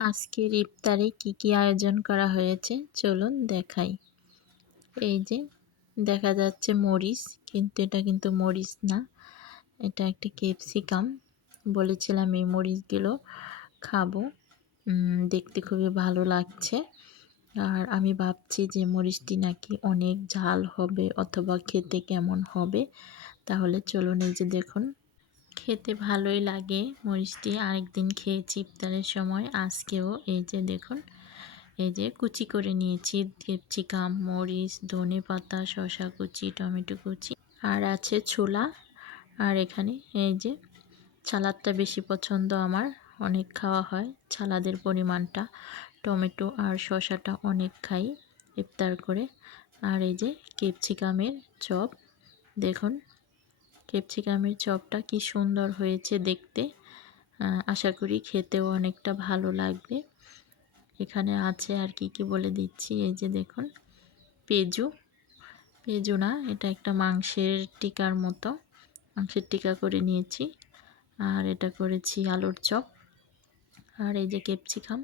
আজকের ইফতারে কি আয়োজন করা হয়েছে চলুন দেখাই। এই যে দেখা যাচ্ছে মরিচ, কিন্তু এটা কিন্তু মরিচ না, এটা একটা ক্যাপসিকাম। বলেছিলাম এই মরিচগুলো খাবো, দেখতে খুবই ভালো লাগছে। আর আমি ভাবছি যে মরিচটি নাকি অনেক ঝাল হবে অথবা খেতে কেমন হবে। তাহলে চলুন, এই যে দেখুন, খেতে ভালোই লাগে মরিচটি। আরেকদিন খেয়েছি ইফতারের সময়, আজকেও এই যে দেখুন, এই যে কুচি করে নিয়েছি ক্যাপসিকাম, মরিচ, ধনেপাতা, শসা কুচি, টমেটো কুচি, আর আছে ছোলা। আর এখানে এই যে সালাদটা বেশি পছন্দ আমার, অনেক খাওয়া হয় সালাদের পরিমাণটা। টমেটো আর শসাটা অনেক খাই ইফতার করে। আর এই যে ক্যাপসিকামের চপ, দেখুন ক্যাপসিকামের চপটা কি সুন্দর হয়েছে দেখতে। আশা করি খেতেও অনেকটা ভালো লাগবে। এখানে আছে আর কি বলে দিচ্ছি, এই যে দেখুন পেঁয়াজু, পেঁয়াজু না, এটা একটা মাংসের টিকার মতো, মাংসের টিকা করে নিয়েছি। আর এটা করেছি আলুর চপ। আর এই যে ক্যাপসিকাম,